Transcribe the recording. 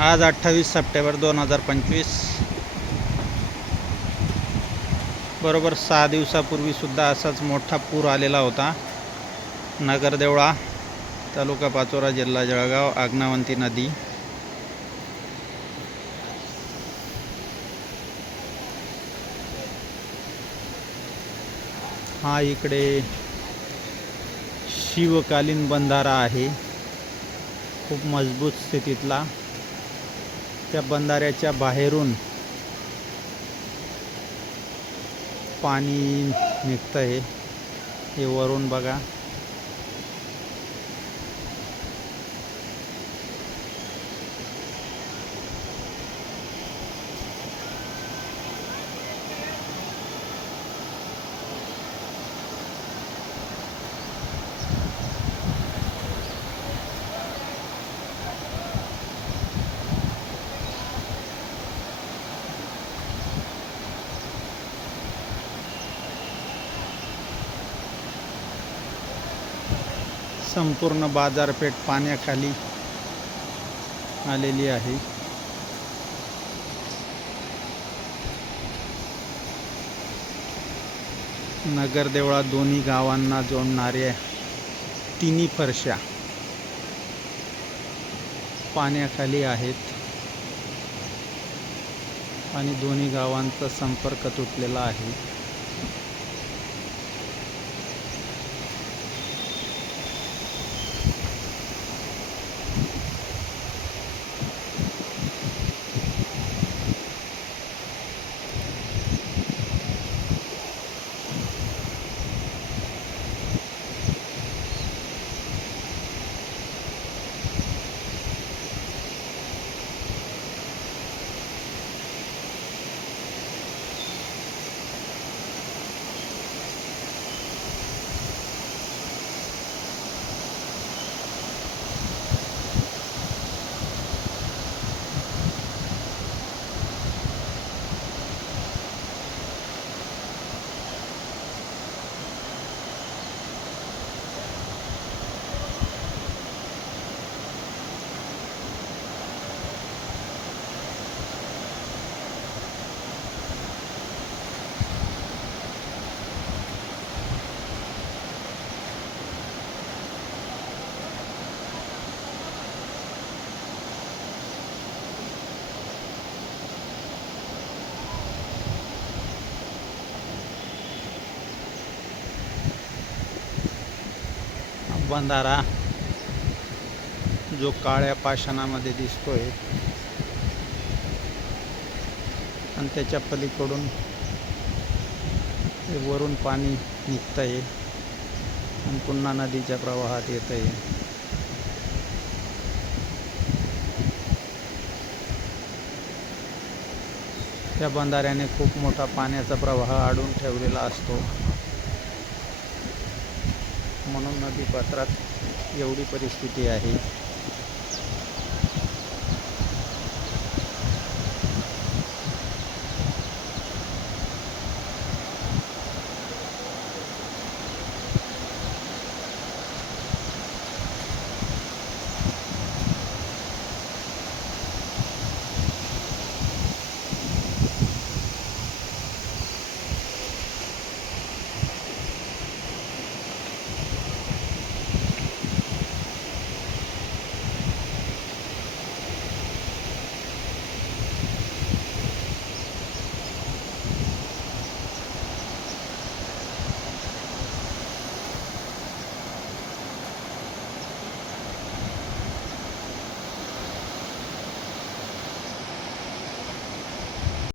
आज अठ्ठावीस सप्टेंबर दोन हजार पंचवीस. बरोबर सहा दिवसापूर्वीसुद्धा असाच मोठा पूर आलेला होता. नगरदेवळा तालुका पाचोरा जिल्हा जळगाव आग्नावंती नदी. हा इकडे शिवकालीन बंधारा आहे. खूप मजबूत स्थितीतला. त्या बंधाऱ्याच्या बाहेरून पाणी निघतं आहे हे वरून बघा. संपूर्ण बाजारपेठ पाण्याखाली आलेली आहे. नगरदेवळा दोन्ही गावांना जोडणाऱ्या तिन्ही फरशा पाण्याखाली आहेत. आणि दोन्ही गावांचा संपर्क तुटलेला आहे. बंधारा जो काळ्या पाषाणामध्ये दिसतोय. आणि त्याच्या पलीकडून ते वरून पाणी निघतं आहे आणि पुन्हा नदीच्या प्रवाहात येत आहे त्या बंधाऱ्याने खूप मोठा पाण्याचा प्रवाह अडून ठेवलेला असतो. म्हणून नदीपात्रात एवढी परिस्थिती आहे.